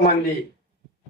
మంది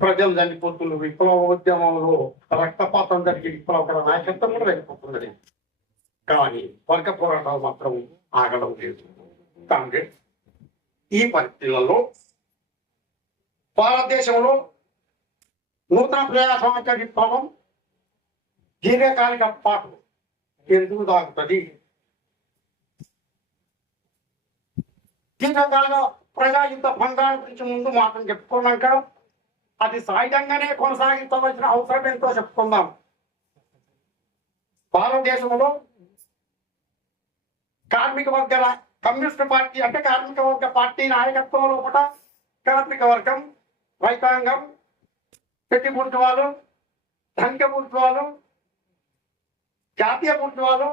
ప్రజలు చనిపోతున్న విప్లవ ఉద్యమంలో రక్తపాతం జరిగి విప్లవకర నాయకత్వం కూడా వెళ్ళిపోతున్నది కానీ వర్గ పోరాటాలు మాత్రం ఆగడం లేదు. కాంగ్రెస్ ఈ పరిస్థితులలో భారతదేశంలో నూతన ప్రజాస్వామిక విప్లవం దీర్ఘకాలిక పాటు ఎందుకు దాగుతుంది? దీర్ఘకాలంగా ప్రజాయుద్ధ భంగాల గురించి ముందు మాత్రం చెప్పుకున్నాక అది సహజంగానే కొనసాగించవలసిన అవసరం ఎంతో చెప్పుకుందాం. భారతదేశంలో కార్మిక వర్గాల కమ్యూనిస్ట్ పార్టీ అంటే కార్మిక వర్గ పార్టీ నాయకత్వం లోపల కార్మిక వర్గం రైతాంగం పెట్టి ప్రభుత్వాలు ధనిక ప్రభుత్వాలు జాతీయ పుట్టువాలు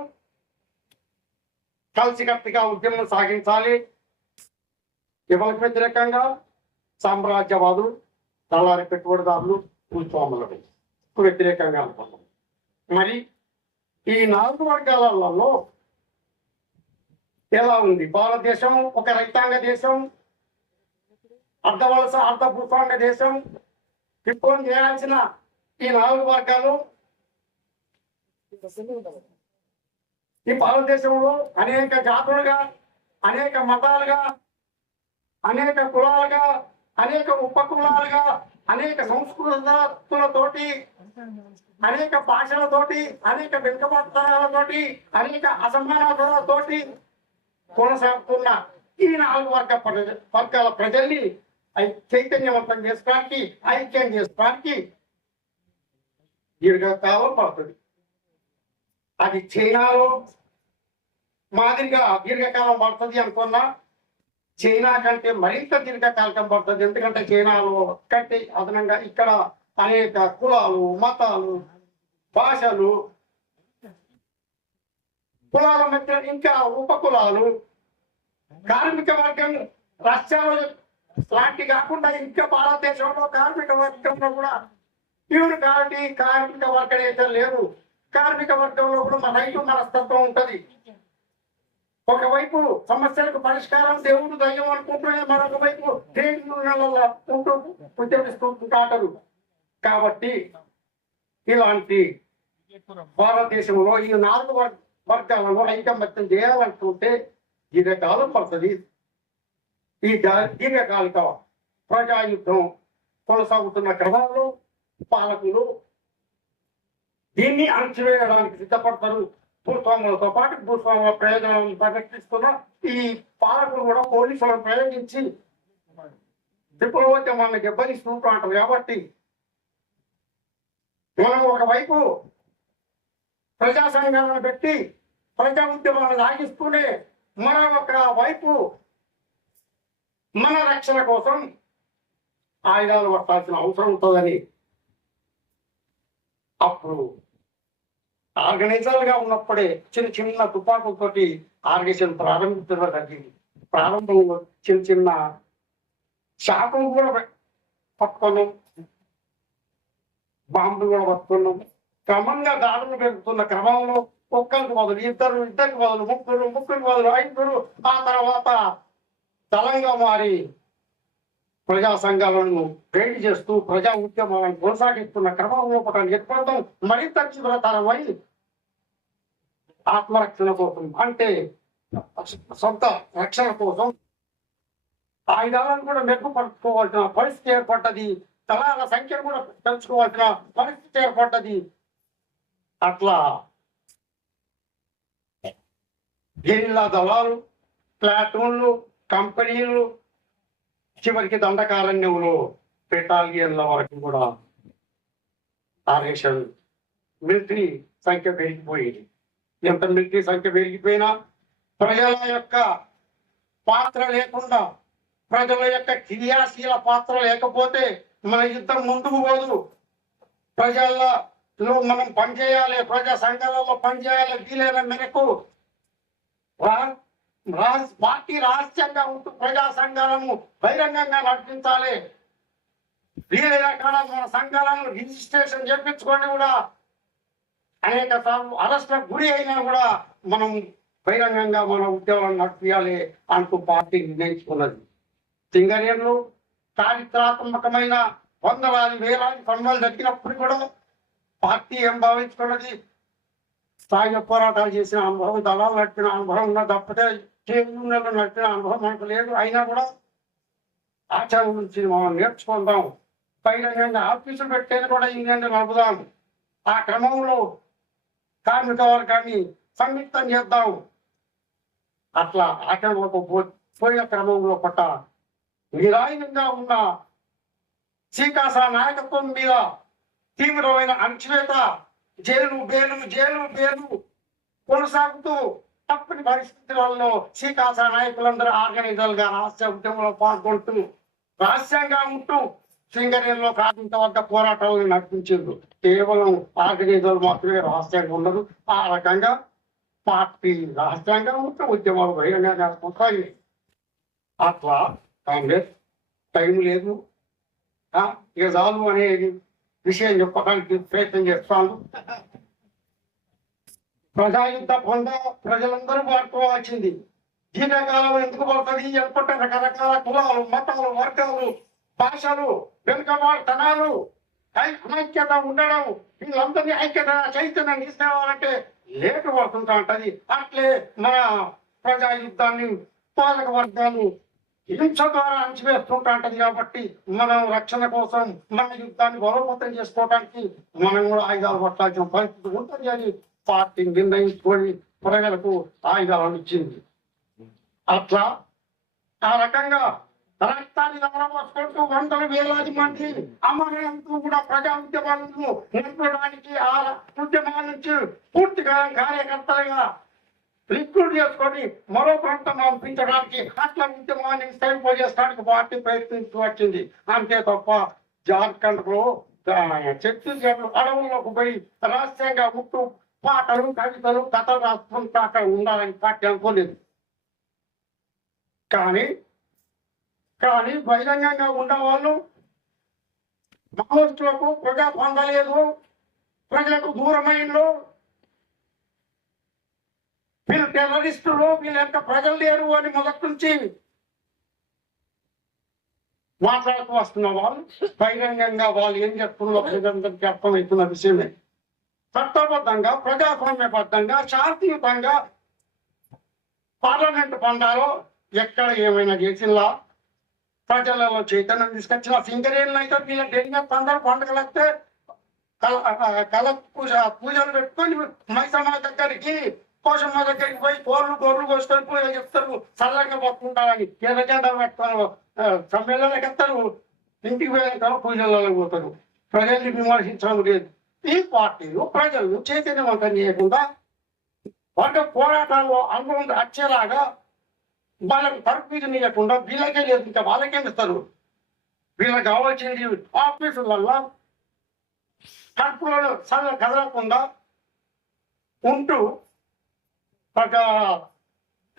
కలిసికట్టుగా ఉద్యమం సాగించాలి. ఇవాళకి వ్యతిరేకంగా సామ్రాజ్యవాదులు దళారి పెట్టుబడిదారులు భూస్వాములకు వ్యతిరేకంగా అనుకున్నాం మరి ఈ నాలుగు వర్గాలలో ఎలా ఉంది? భారతదేశం ఒక రైతాంగ దేశం అర్ధవలస అర్ధ భూస్వామ్య దేశం. విప్లవం చేయాల్సిన ఈ నాలుగు వర్గాలు ఈ భారతదేశంలో అనేక జాతులుగా అనేక మతాలుగా అనేక కులాలుగా అనేక ఉప కులాలుగా అనేక సంస్కృతులతోటి అనేక భాషలతోటి అనేక వెనుకబడతనాలతోటి అనేక అసమానతలతోటి కొనసాగుతున్న ఈ నాలుగు వర్గ ప్రజ- వర్గాల ప్రజల్ని చైతన్యవంతం చేసుకోవడానికి ఐక్యం చేసుకోవడానికి దీర్ఘకాలం పడుతుంది. అది చైనాలో మాదిరిగా దీర్ఘకాలం పడుతుంది అనుకున్నా చైనా కంటే మరింత దీర్ఘకాలికం పడుతుంది. ఎందుకంటే చైనాలో కంటే అదనంగా ఇక్కడ అనేక కులాలు మతాలు భాషలు కులాల మధ్య ఇంకా ఉప కులాలు కార్మిక వర్గం రష్యాలో లాంటి కాకుండా ఇంకా భారతదేశంలో కార్మిక వర్గంలో కూడా ప్యూర్ కాబట్టి కార్మిక వర్గం అయితే లేదు. కార్మిక వర్గంలో కూడా మన రైతు మనస్తత్వం ఉంటది. ఒకవైపు సమస్యలకు పరిష్కారం దేవుడు దయ్యం అనుకుంటూనే మరొక వైపు దేవుడు ఉంటూ కాబట్టి ఇలాంటి భారతదేశంలో ఈ నాలుగు వర్గాలను వర్గాలను ఐకమత్యం చేయాలనుకుంటే దీర్ఘకాలం పడుతుంది. ఈ దీర్ఘకాలిక ప్రజాయుద్ధం కొనసాగుతున్న క్రమంలో పాలకులు దీన్ని అణచివేయడానికి సిద్ధపడతారు. భూస్వాములతో పాటు భూస్వాముల ప్రయోజనాలను పరిరక్షిస్తున్న ఈ పాలకులు కూడా పోలీసులను ప్రయోగించి విప్లవోద్యమాన్ని దెబ్బతీస్తూ ఉంటారు కాబట్టి మనం ఒకవైపు ప్రజా సంఘాలను పెట్టి ప్రజా ఉద్యమాలను సాగిస్తూనే మరొక వైపు మన రక్షణ కోసం ఆయుధాలు పట్టాల్సిన అవసరం ఉంటుందని అప్పుడు ఆర్గనైజర్గా ఉన్నప్పుడే చిన్న చిన్న తుపాకులతోటి ఆర్గనైజేషన్ ప్రారంభించడం తగ్గింది ప్రారంభంలో చిన్న చిన్న శాఖలు కూడా పట్టుకున్నాం బాంబులు కూడా పట్టుకున్నాం క్రమంగా దాడులు పెరుగుతున్న క్రమంలో ఒక్కరికి మొదలు ఇద్దరు ఇద్దరికి మొదలు ముగ్గురు ముగ్గురికి మొదలు ఐదుగురు ఆ తర్వాత దళంగా మారి ప్రజా సంఘాలను గైడ్ చేస్తూ ప్రజా ఉద్యమాలను కొనసాగిస్తున్న క్రమంలో ఒక నిర్బంధం మరింత తీవ్రతరమై ఆత్మరక్షణ కోసం అంటే సొంత రక్షణ కోసం ఆయుధాలను కూడా మెరుగుపరుచుకోవాల్సిన పరిస్థితి ఏర్పడ్డది. దళాల సంఖ్యను కూడా పెంచుకోవాల్సిన పరిస్థితి ఏర్పడ్డది. అట్లా గెరిల్లా దళాలు ప్లాటూన్లు కంపెనీలు చివరికి దండకారణ్యంలో బెటాలియన్ల వరకు కూడా ఆరేషన్ మిలిటరీ సంఖ్య పెరిగిపోయింది. ఎంత మిలిటరీ సంఖ్య పెరిగిపోయినా ప్రజల యొక్క పాత్ర లేకుండా ప్రజల యొక్క క్రియాశీల పాత్ర లేకపోతే మన యుద్ధం ముందుకు పోదు. ప్రజల్లో మనం పనిచేయాలి ప్రజా సంఘాలలో పనిచేయాలి వీలైన మేరకు పార్టీ రహస్యంగా ఉంటూ ప్రజా సంఘాలను బహిరంగంగా నడిపించాలి. వీలైన రకాల మన సంఘాలను రిజిస్ట్రేషన్ చేపించుకొని కూడా అనేక సార్లు అరెస్ట్లకు గురి అయినా కూడా మనం బహిరంగంగా మన ఉద్యోగాలను నడిపించాలి అంటూ పార్టీ నిర్ణయించుకున్నది. సింగరేణులు చారిత్రాత్మకమైన వందలాది వేలాది సమ్మెలు జరిగినప్పుడు కూడా పార్టీ ఏం భావించుకున్నది? స్థాయి పోరాటాలు చేసిన అనుభవం దళాలు నడిపిన అనుభవం ఉన్న తప్పితే యూనియన్లు నడిపిన అనుభవం మనకు లేదు. అయినా కూడా ఆచారం నుంచి మనం నేర్చుకుందాం. పైన ఆఫీసులు పెట్టేది కూడా యూనియన్ నడుపుదాం ఆ క్రమంలో కార్మిక వర్గాన్ని సంయుక్తం చేద్దాం. అట్లా ఆచరణకు పోయిన పోయే క్రమంలో పట్ట నిరాయుధంగా ఉన్న శ్రీకాస నాయకత్వం మీద తీవ్రమైన అణచివేత జైలు బేలు జైలు బేలు కొనసాగుతూ తప్పని పరిస్థితులలో శ్రీకాస నాయకులందరూ ఆర్గనైజర్గా రాష్ట్ర ఉద్యమంలో పాల్గొంటూ రహస్యంగా ఉంటూ సింగరేణిలో కార్మిక వద్ద పోరాటాలను నడిపించారు. కేవలం ఆర్గనైజర్లు మాత్రమే రహస్యంగా ఉండదు ఆ రకంగా పార్టీ రహస్యంగా ఉంటూ ఉద్యమాలు బహిరంగంగా కొనసాగినాయి. అట్లా కాంగ్రెస్ టైం లేదు. ఇక చాలు అనేది విషయం చెప్పడానికి ప్రయత్నం చేస్తాను. ప్రజాయుద్ధ పొంద ప్రజలందరూ పట్టుకోవాల్సింది దీర్ఘకాలం ఎందుకు పడుతుంది? ఎప్పటి రకరకాల కులాలు మతాలు వర్గాలు భాషలు వెనుకబాటుతనాలు ఐ- ఐక్యత ఉండడం వీళ్ళందరినీ ఐక్యత చైతన్యం తీసుకురావాలంటే లేటు పడుతుంటా ఉంటది. అట్లే మన ప్రజా యుద్ధాన్ని పాలక వర్గాలు హింస ద్వారా అణచివేస్తుంటా ఉంటది కాబట్టి మనం రక్షణ కోసం మన యుద్ధాన్ని బలోపేతం చేసుకోవడానికి మనం కూడా ఆయుధాలు పట్టాల్సిన పరిస్థితి ఉంటుంది అని పార్టీ నిర్ణయించుకొని ప్రజలకు ఆయుధాలను ఇచ్చింది. అట్లా ఆ రకంగా రక్తాన్ని నమరపోసుకుంటూ వందల వేలాది మంది అమరయంతో కూడా ప్రజా ఉద్యమాలను నింపడానికి ఆ ఉద్యమాల నుంచి పూర్తిగా కార్యకర్తలుగా రిక్రూట్ చేసుకొని మరో ప్రాంతం పంపించడానికి అట్లా ఉద్యమాన్ని సరిపోయేస్తానికి పార్టీ ప్రయత్నిస్తూ వచ్చింది. అంతే తప్ప జార్ఖండ్లో ఛత్తీస్గఢ్ అడవుల్లోకి పోయి రహస్యంగా ముట్టు పాటలు కవితలు కథలు రాసుకుంటూ అక్కడ ఉండాలని పార్టీ అనుకోలేదు. కానీ కానీ బహిరంగంగా ఉండేవాళ్ళు మావోయిస్టులకు ప్రజా పొందలేదు ప్రజలకు దూరమైండ్రు. వీళ్ళు టెర్రరిస్టులు వీళ్ళ ప్రజలు లేరు అని మొదటి నుంచి మాట్లాడుతూ వస్తున్న వాళ్ళు బహిరంగంగా వాళ్ళు ఏం చెప్తున్నారో ప్రజలందరికీ అర్థమవుతున్న విషయమే. చట్టబద్ధంగా ప్రజాస్వామ్యబద్ధంగా శాంతియుతంగా పార్లమెంట్ పండాలో ఎక్కడ ఏమైనా చేసినా ప్రజలలో చైతన్యం తీసుకొచ్చిన సింగరేళ్ళు అయితే వీళ్ళ డెంగా పండుగ పండుగలు వస్తే కల కల పూజ పూజలు పెట్టుకొని మైసమ్మ దగ్గరికి కోసమ్మ దగ్గరికి పోయి కోర్లు గొర్రెలు కోసుకొని పూజ చెప్తారు సరళంగా పట్టుకుంటారని ఎర్రజెండా పెట్టుతారు సమ్మేళనకి వస్తారు ఇంటికి పోయాక పూజలలో పోతారు. ప్రజల్ని విమర్శించడం లేదు. ఈ పార్టీలు ప్రజలు చైతన్యవంతం చేయకుండా వాళ్ళ పోరాటాల్లో అనుభవం వచ్చేలాగా వాళ్ళకి నీయకుండా వీళ్ళకే లేదు వాళ్ళకేం ఇస్తారు. వీళ్ళకి కావాల్సింది ఆఫీసులలో కడుపులో సగ కదలకుండా ఉంటూ ఒక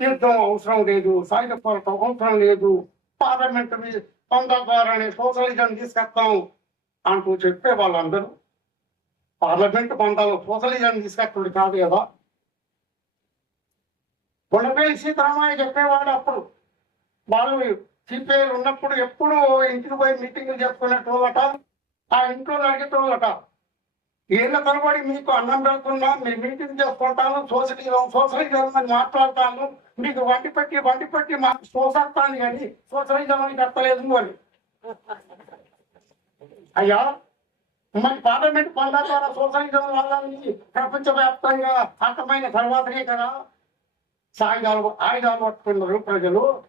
యుద్ధం అవసరం లేదు సాయుధ పోరాటం అవసరం లేదు పార్లమెంట్ పొందల ద్వారానే సోషలిజం తీసుకొస్తాం అంటూ చెప్పే వాళ్ళందరూ పార్లమెంట్ పొందాలు సోషలిజం తీసుకొస్తుంది కాదు కదా. కొండపల్లి సీతారామయ్య చెప్పేవాడు అప్పుడు. వాళ్ళు సిపిఐలు ఉన్నప్పుడు ఎప్పుడు ఇంటికి పోయి మీటింగ్లు చేసుకునేటోళ్ళట ఆ ఇంట్లో అడిగేటోళ్ళట ఏళ్ళ తరబడి మీకు అన్నం పెడుతున్నా మీరు మీటింగ్ చేసుకుంటాను సోషలిజం సోషలిజం అని మాట్లాడతాను. మీకు వంటి పెట్టి వంటి పెట్టి మాకు సోసత్తాను కానీ సోషలిజం అని కట్టలేదు అని. అయ్యా మరి పార్లమెంట్ పండుగ ద్వారా సోషలిజం నుంచి ప్రపంచవ్యాప్తంగా అర్థమైన తర్వాతనే కదా. సాయుధాలు ఆయుధాలు పట్టుకున్నారు ప్రజలు.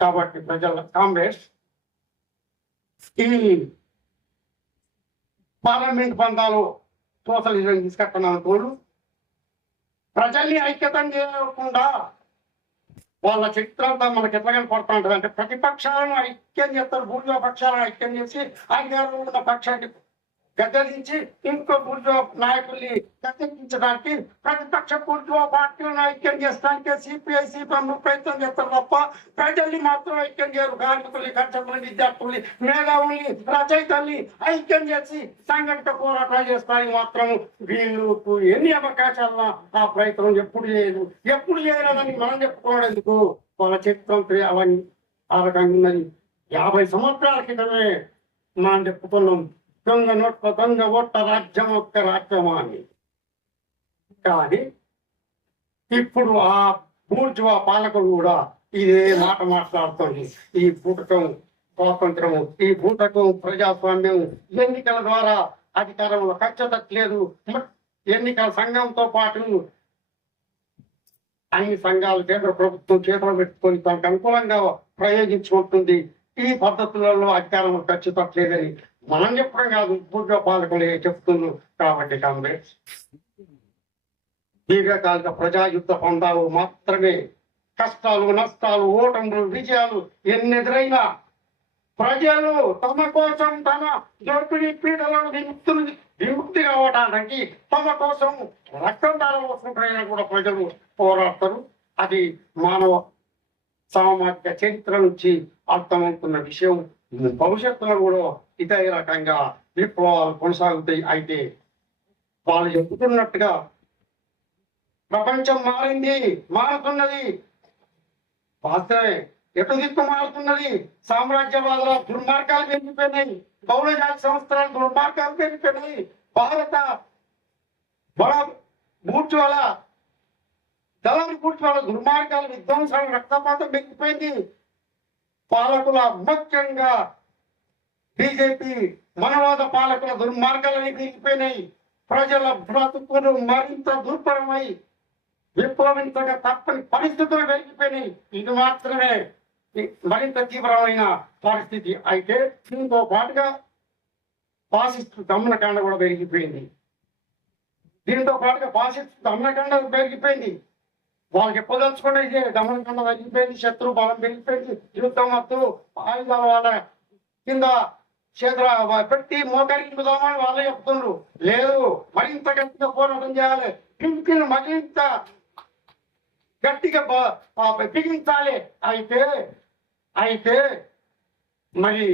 కాబట్టి ప్రజల కాంగ్రెస్ ఈ పార్లమెంట్ పందాలు సోషలిజం తీసుకెట్టడానికి ప్రజల్ని ఐక్యతం చేయకుండా వాళ్ళ చరిత్రంతా మనకి ఎట్లా కనపడుతూ ఉంటుంది అంటే ప్రతిపక్షాలను ఐక్యం చేస్తారు బూర్జా పక్షాలను ఐక్యం చేసి అధికారంలో ఉన్న పక్షాన్ని గద్దరించి ఇంకో బూర్జా నాయకుల్ని గద్దెంచడానికి ప్రతిపక్ష బూర్జా పార్టీలను ఐక్యం చేస్తానికి సిపిఐ సిపిఎం ప్రయత్నం చేస్తారు తప్ప ప్రజల్ని మాత్రం ఐక్యం చేయరు. కార్మికుల్ని కర్షకుల్ని విద్యార్థుల్ని మేధావుల్ని రచయితల్ని ఐక్యం చేసి సంఘటిత పోరాటాలు చేస్తానికి మాత్రం వీళ్ళకు ఎన్ని అవకాశాలను ఆ ప్రయత్నం ఎప్పుడు చేయదు. ఎప్పుడు చేయలేదని మనం చెప్పుకోవడం ఎందుకు? వాళ్ళ చరిత్రం అవన్నీ. ఆ రకంగా ఉన్నది. యాభై సంవత్సరాల క్రితమే మనం చెప్పుకున్నాం. దొంగ నొట్ట దొంగ ఒట్ట రాజ్యం ఒక్క రాజ్యమా అని కానీ ఇప్పుడు ఆ బూర్జువా పాలకులు కూడా ఇదే మాట మాట్లాడుతుంది. ఈ భూటకం స్వాతంత్రము ఈ భూటకం ప్రజాస్వామ్యం ఎన్నికల ద్వారా అధికారంలో ఖచ్చితట్లేదు ఎన్నికల సంఘంతో పాటు అన్ని సంఘాలు కేంద్ర ప్రభుత్వం చేతులు పెట్టుకొని తనకు అనుకూలంగా ప్రయోగించుకుంటుంది. ఈ పద్ధతులలో అధికారం ఖచ్చితట్లేదని మనం చెప్పడం కాదు పూర్వ పాలకులే చెప్తున్నారు కాబట్టి కాంగ్రెస్. దీర్ఘకాలిక ప్రజాయుద్ధ పందాలు మాత్రమే. కష్టాలు నష్టాలు ఓటములు విజయాలు ఎన్నెదురైనా ప్రజలు తమ కోసం తమ దోపిడీ పీడలను విముక్తులు విముక్తి కావడానికి తమ కోసం రక్తం దారవలసిన కూడా ప్రజలు పోరాడతారు. అది మానవ సామాజిక చరిత్ర నుంచి అర్థమవుతున్న విషయం. భవిష్యత్తులో కూడా ఇదే రకంగా విప్లవాలు కొనసాగుతాయి అయితే వాళ్ళు చెబుతున్నట్టుగా ప్రపంచం మారింది మారుతున్నది. వాస్తవే ఎటు దిక్కు మారుతున్నది? సామ్రాజ్యవాద దుర్మార్గాలు పెరిగిపోయినాయి బహుళజాతి సంస్థల దుర్మార్గాలు పెరిగిపోయినాయి. భారత బడ బూర్చువల దళం బూర్చువల దుర్మార్గాలు విధ్వంసాలు రక్తపాతం పెరిగిపోయింది. పాలకుల ముఖ్యంగా బీజేపీ మనవాద పాలకుల దుర్మార్గాలని పెరిగిపోయినాయి ప్రజల బ్రతుకులు మరింత దుర్భరమై విప్లవించక తప్పని పరిస్థితులు పెరిగిపోయినాయి ఇది మాత్రమే మరింత తీవ్రమైన పరిస్థితి. అయితే దీంతో పాటుగా ఫాసిస్ట్ దమనకాండ కూడా పెరిగిపోయింది దీంతో పాటుగా ఫాసిస్ట్ దమనకాండ పెరిగిపోయింది వాళ్ళకి చెప్పదలుచుకున్న ఇదే దమనకాండ తగ్గిపోయింది శత్రు బలం పెరిగిపోయింది యుద్ధం వద్దు ఆయుధాల వాళ్ళ కింద చేతుల పెట్టి మోకరింపుదామని వాళ్ళే చెప్తున్నారు. లేదు మరింత గట్టిగా పోరాటం చేయాలి. పింకిని మరింత గట్టిగా బిగించాలి అయితే అయితే మరి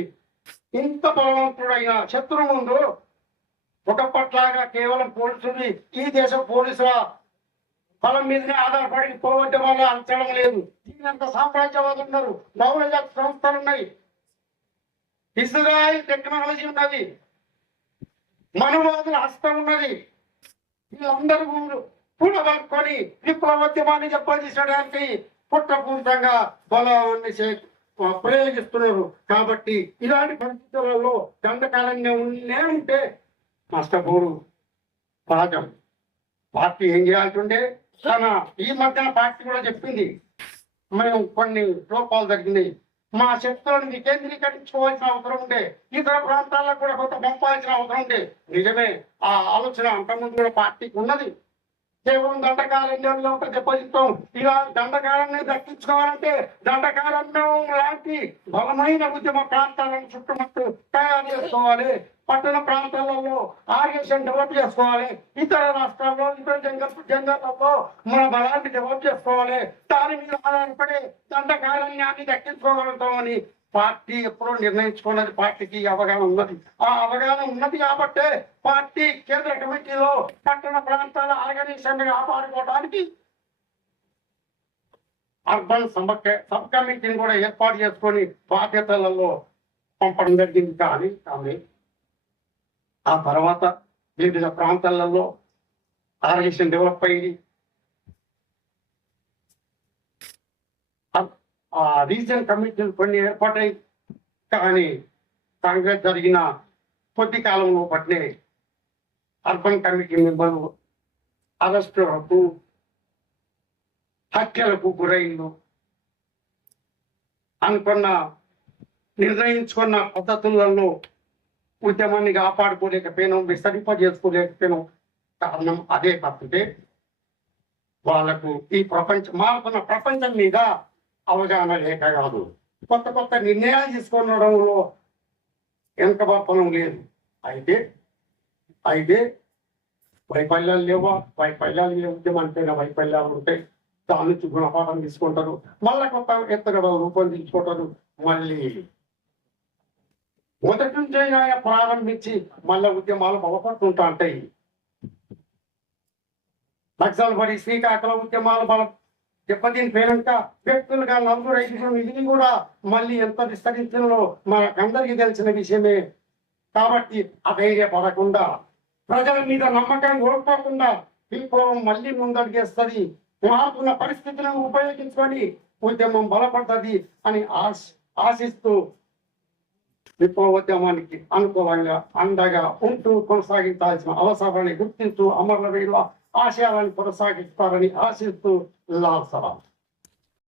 ఇంత బలవంతుడైన శత్రు ముందు ఒకప్పట్లాగా కేవలం పోలీసులు ఈ దేశ పోలీసుల బలం మీదనే ఆధారపడి పోవటం వల్ల అంచడం లేదు. దీని అంత సామ్రాజ్యవాదులు ఉన్నారు. బహుళ సంస్థలు ఉన్నాయి. ఇజ్రాయిల్ టెక్నాలజీ ఉన్నది. మనవాదుల హస్తం ఉన్నది. వీళ్ళందరూ పూలబలుకొని విప్లవోద్యమాన్ని చెప్పదీసడానికి పుట్టపూరితంగా బలాన్ని చే- ప్రయోగిస్తున్నారు కాబట్టి ఇలాంటి పరిస్థితులలో దండకాలంగా ఉండే ఉంటే నష్టపోరు. సహజం పార్టీ ఏం చేయాల్సిండే తన ఈ మధ్యన పార్టీ కూడా చెప్పింది. మేము కొన్ని లోపాలు తగ్గినాయి మా శక్తులను వికేంద్రీకరించుకోవాల్సిన అవసరం ఉండే. ఇతర ప్రాంతాలకు కూడా కొంత పంపాల్సిన అవసరం ఉండే. నిజమే ఆ ఆలోచన అంతకుముందు కూడా పార్టీకి ఉన్నది. కేవలం దండకారణ్యంలో ఒక దెబ్బతిస్తాం ఇలా దండకారణ్యం దక్కించుకోవాలంటే దండకారణ్యం లాంటి బలమైన ఉద్యమ ప్రాంతాలను చుట్టుముట్టు తయారు చేసుకోవాలి. పట్టణ ప్రాంతాలలో ఆర్గేషన్ డెవలప్ చేసుకోవాలి. ఇతర రాష్ట్రాల్లో ఇతర జంగల్ జంగల్లో మన బలాన్ని డెవలప్ చేసుకోవాలి. దాని మీద ఆధారపడి దండకారణ్యాన్ని దక్కించుకోగలుగుతామని పార్టీ ఎప్పుడూ నిర్ణయించుకున్నది పార్టీకి అవగాహన ఉన్నది. ఆ అవగాహన ఉన్నది కాబట్టే పార్టీ కేంద్ర కమిటీలో పట్టణ ప్రాంతాల ఆర్గనైజేషన్ కాపాడుకోవడానికి అర్బన్ సబ్ సబ్ కమిటీని కూడా ఏర్పాటు చేసుకొని బాధ్యతలలో పంపడం జరిగింది కానీ కానీ ఆ తర్వాత వివిధ ప్రాంతాలలో ఆర్గనైజేషన్ డెవలప్ అయ్యింది ఆ- ఆ రీజన్ కమిటీలు కొన్ని ఏర్పాటై కానీ కాంగ్రెస్ జరిగిన కొద్ది కాలంలో పట్టే అర్బన్ కమిటీ మెంబర్లు అరెస్టులకు హత్యలకు గురైండు. అనుకున్న నిర్ణయించుకున్న పద్ధతులలో ఉద్యమాన్ని కాపాడుకోలేకపోయినాం విస్తరింపజేసుకోలేకపోయినాం కారణం అదే తప్పితే వాళ్ళకు ఈ ప్రపంచం మారుతున్న ప్రపంచం మీద అవగాహన లేక కాదు. కొత్త కొత్త నిర్ణయాలు తీసుకోవడంలో వెనకబడతనం లేదు. అయితే అయితే వైఫల్యాలు లేవా? వైఫల్యాలు లేవు ఉద్యమంటేనే వైఫల్యాలు ఉంటాయి. దాని నుంచి గుణపాఠం తీసుకుంటారు. మళ్ళా కొత్త ఎత్తుగడలు రూపొందించుకుంటారు. మళ్ళీ మొదటి నుంచి ఆయన ప్రారంభించి మళ్ళీ ఉద్యమాలు బలపడుతుంటా ఉంటాయి. నక్సల్ పడి శ్రీకాకుళం ఉద్యమాలు బల దెబ్బతినిపోయాక వ్యక్తులుగా నలుగురు ఐదుగురు ఇది కూడా మళ్ళీ ఎంత విస్తరించిందో మనకందరికీ తెలిసిన విషయమే. కాబట్టి అధైర్యపడకుండా ప్రజల మీద నమ్మకం కోల్పోకుండా విప్లవం మళ్ళీ ముందడిగేస్తుంది. మారుతున్న పరిస్థితులను ఉపయోగించుకొని ఉద్యమం బలపడుతుంది అని ఆశ ఆశిస్తూ విప్లవోద్యమానికి అనుకూలంగా అండగా ఉంటూ కొనసాగించాల్సిన అవసరాన్ని గుర్తించు అమరుల ಆಶಯವನ್ನು ಪ್ರೋತ್ಸಾಹಿಸ್ತಾರని ಆಶಿಸ್ತು ಲಾಭ ಸಭಾ